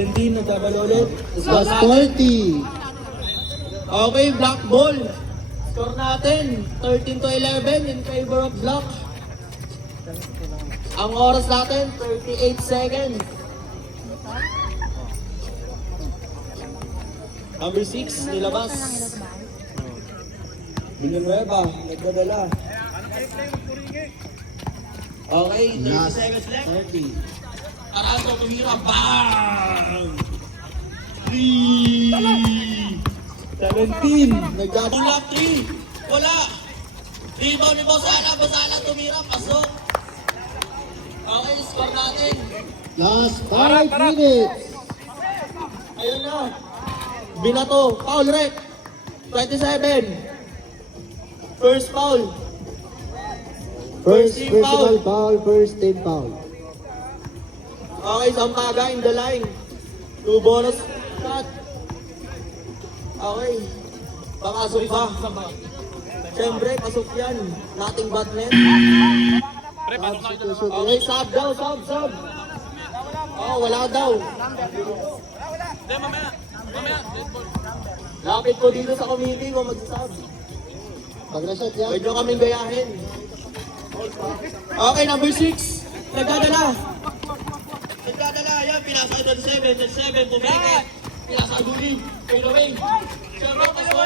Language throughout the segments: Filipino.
17, nagkabalo ulit. Plus 40. Okay, black ball. Score natin, 13 to 11 in favor of black. Ang oras natin, 38 seconds. Number 6, nilabas. Villanueva, nagdadala. Okay, 30 Last seconds left. 30. Aranto, tumira, bang! 3! 17, nagdadala. 3, wala. Rebound ni Bosala, Bosala tumira, pasok. Okay, score natin. Last 5 minutes. Ayun na. Binato, foul rec. 27. First foul. First team personal foul, first team foul. Okay, Sampaga in the line. 2 bonus shot. Okay. Pakasok pa. Siyempre, pasok yan. Nothing but net. Substitution. Okay, sub daw, sub. Oh, wala daw. Lapit ko dito sa committee kung magsasab. Pag na-shot yan. Pwede nyo kaming gayahin. Okay, number 6. Nagdadala. Nagdadala. Yan, pinasa 27, pumikit. Pinasa Aguli. Fade away. Siyempre, pasok.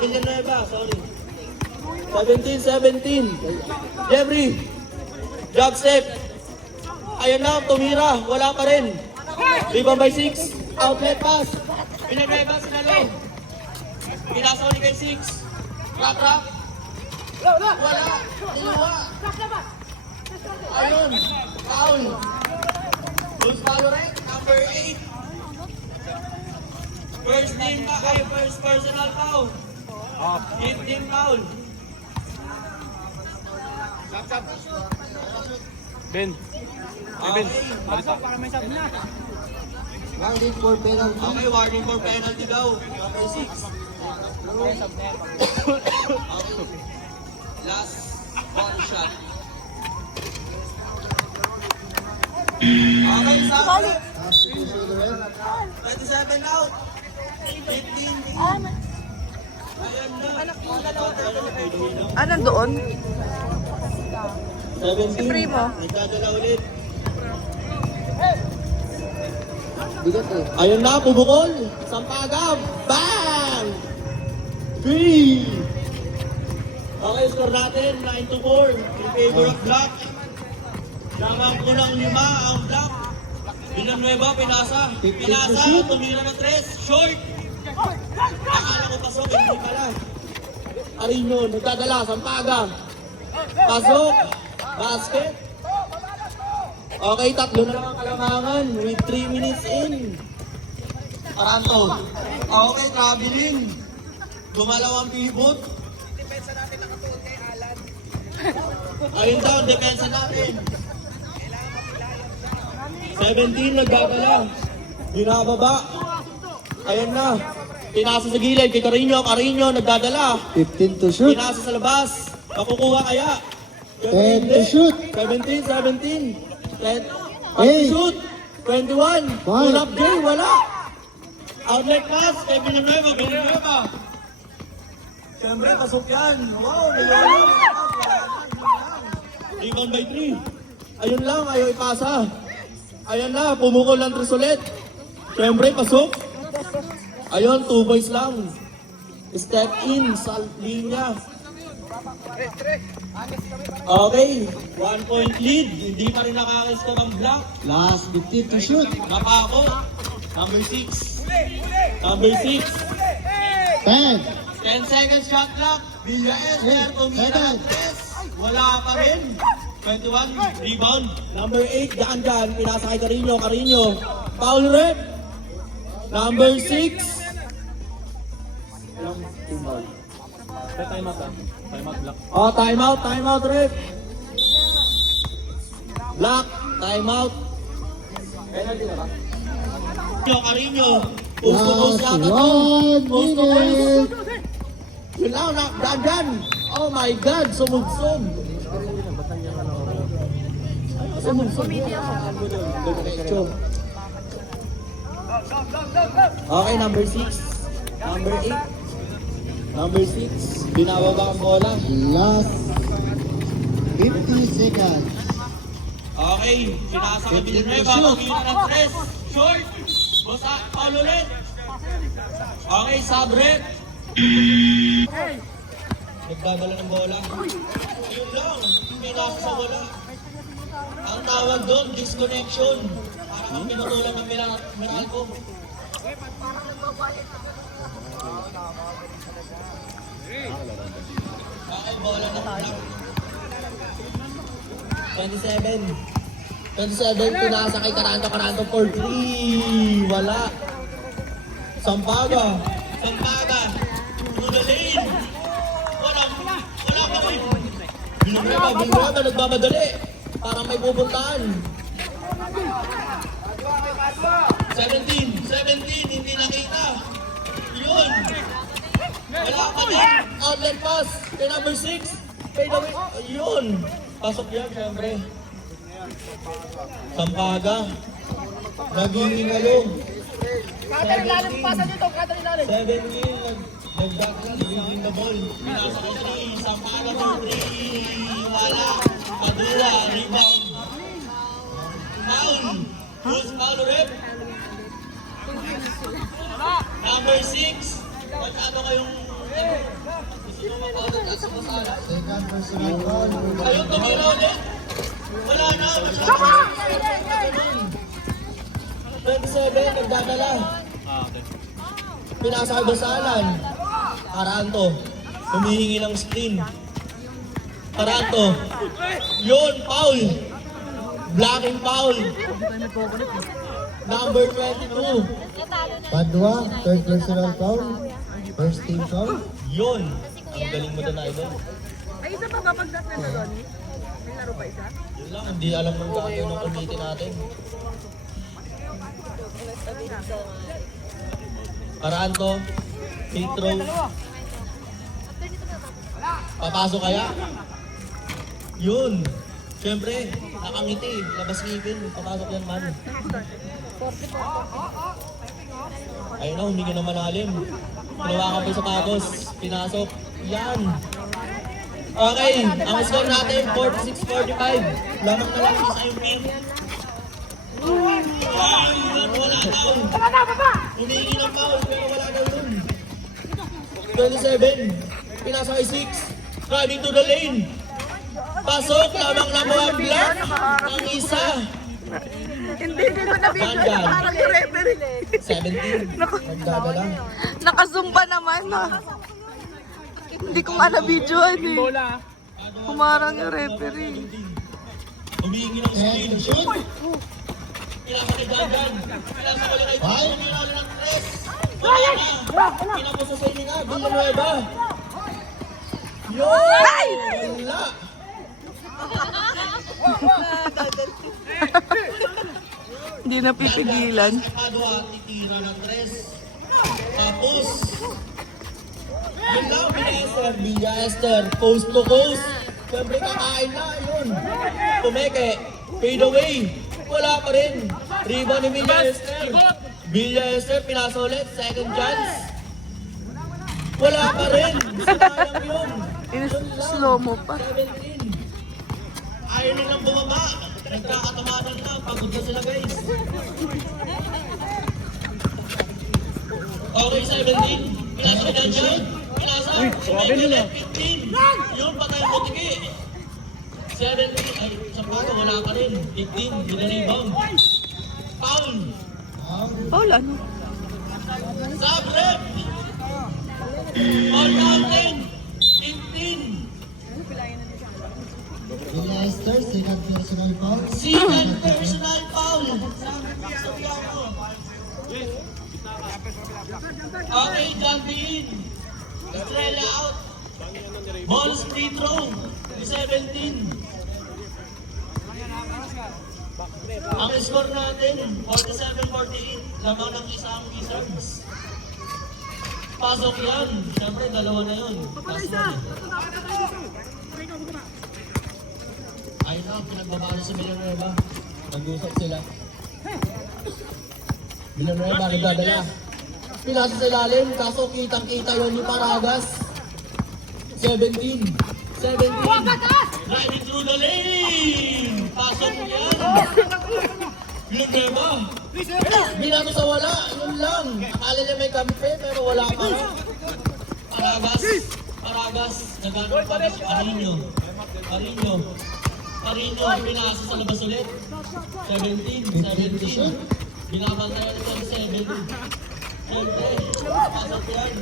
Villanueva, sorry. 17. Jeffrey. Jog step. Ayun na, tumira. Wala pa rin. Rebound by 6. Outlet pass. Villanueva, sinalo. Pinasa ulit kay 6. Rock. Wala. Niluwa. Ayun. Foul. Who's foul right? Number 8. First personal foul. 15 foul. Ben. Okay. Warning for penalty. Okay, warning for penalty daw. Number 6. Last one shot. Okay, Samuel. Substitution ulit. 27 out. 15. Ayan na. Nandoon? 17. Si Primo. Nagdadala ulit. Bigat eh. Ayun na, pumukol. Sampaga. Bang! 3. Okay, score natin. 9-4 in favor of Black. Lamang ko ng 5 ang Black. Villanueva, pinasa. Tumira na 3. Short. Akala ko pasok, hindi pala. Arino, nagdadala. Sampaga. Pasok. Basket. Okay, 3 na lang ang kalamangan with 3 minutes in. Paranto. Okay, traveling. Gumalaw ang pivot. Ayun daw, depensa natin. 17, nagdadala. Binababa. Ayun na. Pinasa sa gilid kay Carino, nagdadala. 15 to shoot. Pinasa sa labas. Makukuha kaya. 10 to shoot. 17. 10 Eight. shoot. 21. Five. Pull up game, wala. Outlet pass kay Villanueva. Siyempre, pasok yan. Wow, may yun. Rebound by 3. Ayun lang, ayaw ipasa. Ayan na, pumukol ng 3 ulit. Siyempre, pasok. Ayun, 2 points lang. Step in sa linya. Okay, 1 point lead. Hindi pa rin nakakascore ang Black. Last 15 to shoot. Napako. Number 6. Number 6. 10. 10 seconds shot clock. Villanueva, tumira ng 3. Wala pa rin. 21, rebound. Number 8, daan. Pinasa kay Carino. Foul rep. Number 6. Oh, timeout rep. Black, timeout. Penalty na ba? Carino. Last 1 minute. Yun lang, daan. Oh my God, sumugsog. Okay, number 6. Number 8. Number 6. Binababa ang bola. Last 50 seconds. Okay, pinasa ka Villanueva. Pagkita ng press. Short. Basta, foul ulit. Okay, sub-rep. Nagdadala ng bola. Yun lang. Pinasa sa bola. Ang tawag doon, disconnection. Para kang pinutulan ng Meralco. Okay, bola na lang. 27. 27, pinasa kay Karanto for 3. Wala. Sampaga. Sampaga. To the lane. Wala pa rin. Binubuha, nagmamadali. Parang may pupuntahan. 17, hindi nakita. Yun. Wala pa rin. Outlet pass. Kay number 6. Fade away. Yun. Pasok yan, syempre. Sampaga. Naging ingalong. 17, nag-backhand, reading the ball. Pinasa ko 3, Sampaga for 3. Wala. Padua, rebound. Foul. Who's foul rep? Number 6. Masyado kayong gusto mo mapaulat at sumasala. Second personal foul. Ayun, tumira ulit. Wala na. Masyado. 27, nagdadala. Pinasa kay Basalan. Karanto. Humihingi ng screen. Karanto. Yun, foul. Blocking foul. Number 22. Padua, third personal foul. First team foul. Yun. Ang galing mo doon, idol. Ay, isa pa ba pagdas na doon? May laro pa isa? Yun lang, hindi alam ng gagawin ng committee natin. Karanto. Free throw. Papasok kaya? Yun. Siyempre, nakangiti. Labas ngipin. Papasok yan man. Ayun na, humingi ng malalim. Pinawakan pa yung sapatos. Pinasok. Yan. Okay, ang score natin, 46-45. Lamang na lang isa yung pin. Ayun, wala daw. Humingi ng foul, pero wala daw yun. 27. Pinasok kay 6. Running to the lane. Pasok, lamang na mga block. Ang isa. Hindi ko na-video. Nandyan. Parang yung referee. 17. Nagdadala. Nakazumba naman ah. Hindi ko nga na-video eh. Humarang yung referee. Humingi ng screen. Shoot! Pinasa kay Dandan. Pinasa ko kay Dandan. Pinasa ng tres. Wala na. Pinapuso sa inyo nga. Villanueva. Yun! Wala. Hindi na pipigilan. Padua, titira ng tres. Tapos, yun lang, Villa Esther, coast to coast. Siyempre kakain na, yun. Tumeke, fade away. Wala pa rin. Rebound ni Villa Esther. Villa Esther, pinasa ulit, second chance. Wala pa rin. Sayang yun. Slow mo pa. 17. Ayaw nilang bumaba. Nagkakatamanan na. Pagod na sila, guys. Okay, 17. Pinasa ka dyan. Pinasa. Sumabi nila. 15. Yun, patay mo tiki. 17. Ay, sa pato, wala pa rin. 15. Binarebound. Foul. Paul, ano? Sub-rep. All natin. 15. Villa Esther, second personal foul. Second personal foul. Sabi ako. Okay, jump in. Estrella out. Ball free throw. 17. Ang score natin, 47-48. Lamang ng isang Wizards. Pasok yan. Siyempre, dalawa na yun. Last one. Ayun na. na, pinagbabali sa Villanueva. Nag-usap sila. Villanueva, nagdadala. Pinasa sa ilalim, kaso kitang-kita yun yung Paragas. 17. 17. Riding through the lane. Pasok mo yan. Villanueva. Binato sa wala, yun lang. Akala niya may kampe, pero wala pa na. Paragas, nagano pa rin si Carino. Carino, pinasa sa labas ulit. 17. Binabantayan ito ng 7. Siyempre, pasok yan.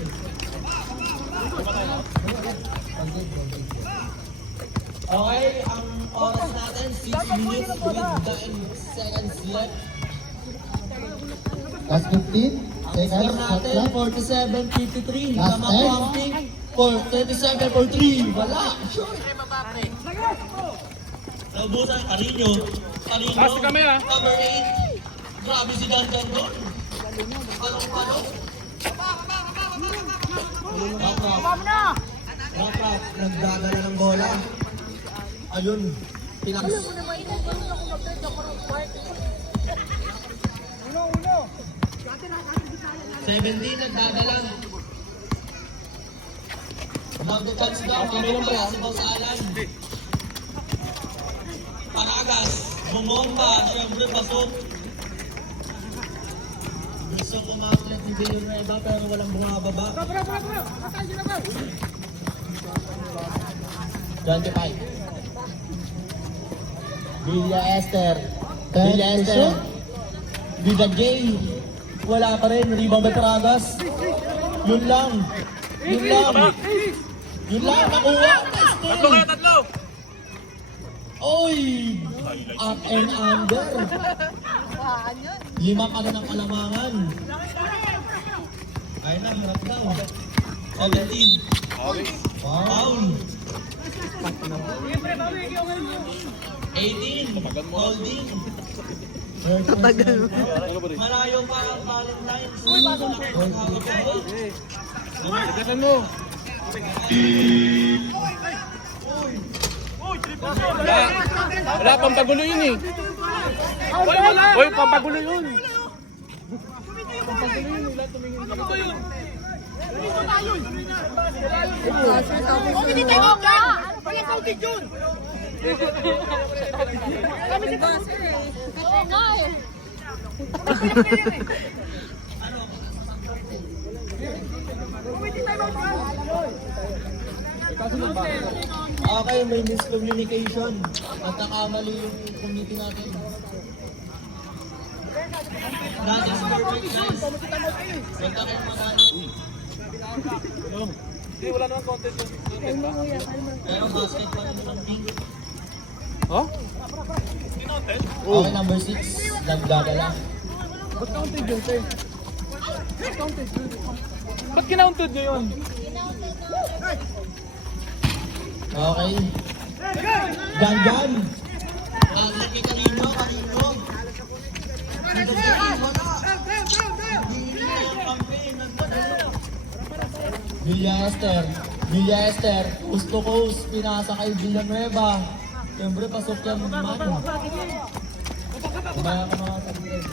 Okay, ang oras natin, 6 minutes with 10 seconds left. Last 15 Score seconds. natin, 47-53. Last Tama 10. pumping. 37 for 3. Wala. Naubusan, Carino. Last kami, ah. Number 8. Grabe si Dandan doon. Palong-palong. Raprap, nagdadala ng bola. Ayun, pinas. 17 nagdadala. Mag-touch daw, mamaya si Boss Alan. Paragas, bumomba, siyempre pasok. Gusto kumaklet ni Villanueva pero walang bumababa. 25. Villa Esther. Villa Esther. Vida Gay. Wala pa rin. Rebound by Paragas. Yun lang. Nakuha. Tatlo! Oy! Up and under. 5 pa rin ang kalamangan. Ayun na, harap daw. 17. Foul. 18. Holding. Malayo pa ang Valentine's. Tigasan mo! Wala, pampagulo yun eh! Uy, pampagulo yun! Okay, may miscommunication. Nagkakamali yung committee natin. That is perfect, guys. Ganda kayong manalo. Hindi, wala naman content yun. Pero basketball yung pink. Ha? Okay, number 6. Nagdadala. Ba't counted yun, sir? Ba't kinounted nyo yun? Okay. Gangan. Agad kay Carino. Dito sa wala. Hindi na yung campaign. Villa Esther. Coast to coast. Pinasa kay Villanueva. Siyempre, pasok yan naman. Kumaya ka mga kapatid.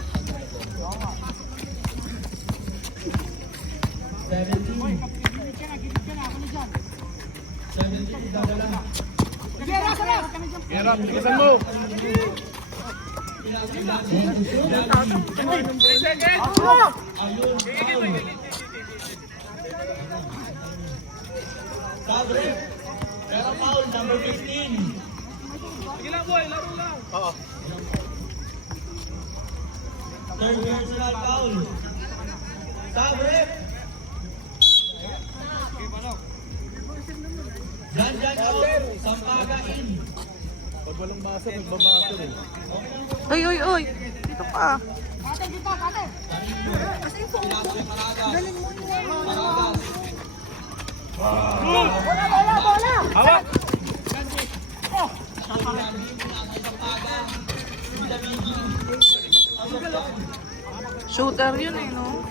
17 dadala. Kera, tigasan mo! Ayun, foul. Sabre. Pero foul, number 15. Sige lang boy, laro lang! Oo. Third personal foul. Sabre. Dyan out. Sampaga in. Pag walang basa, nagbabasa rin. Oy. Dito pa. Pinasa kay Paragas. Hawak! Shooter yun eh, no?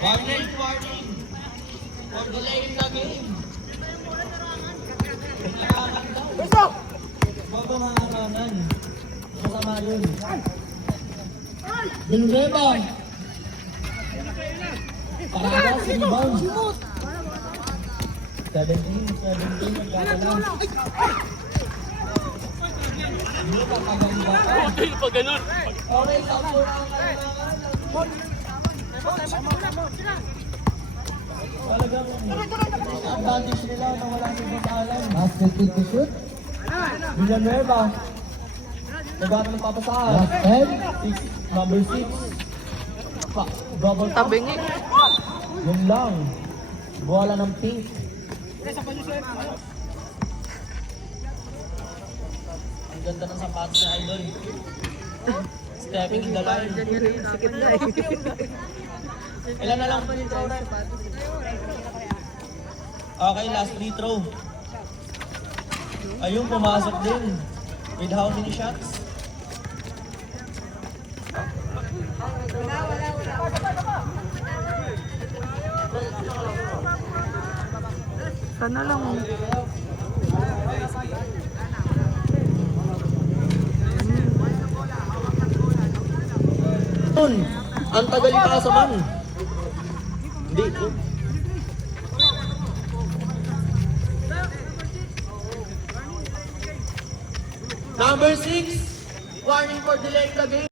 Warning. For delaying the game. Huwag ba mga haranan? Masama yun. Villanueva. Paragas, rebound. 17, magkakalang. Hindi pa kaganda ka. Pag ganun. Okay, sampo na ang kailangan. Talagang advantage nila na wala sa batalan. Basket kick to shoot. Villanueva. Nagkakaroon ng papasahan. Last 10. Number 6. Double up. Tabingi. Yun lang. Bola ng pink. Ang ganda ng sapatos ni Idol. Stepping in the line. Ilan na lang free throw, Rep? Okay, last free throw. Ayun, pumasok din. With how many shots? Sana lang. Yun, ang tagal itaas man. Hindi. Number 6, warning for delaying the game.